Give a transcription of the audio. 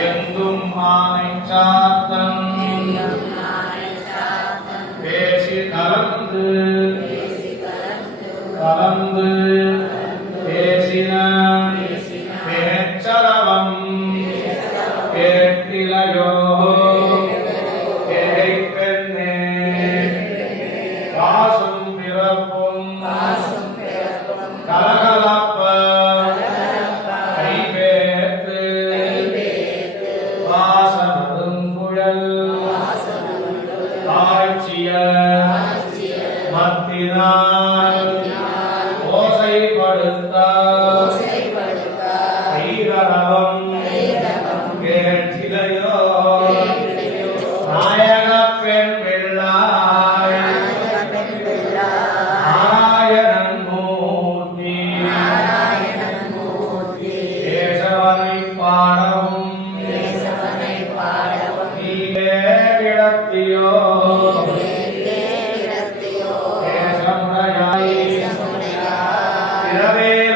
எங்கும் மானை சாத்தம் பேசி கலந்து பேசின பேச்சரவம் கேட்டிலையோ பெண்ணே காசும் பிறப்பும் கலகலப்ப மத்தினால் ஓசைப்படுத்த கைகரவம் கேட்டிலையோ நாயக பெண் பிள்ளாய் நாராயணன் மூர்த்தி கேசவனை பாடவும் நீவே கிடத்தியோ இரவே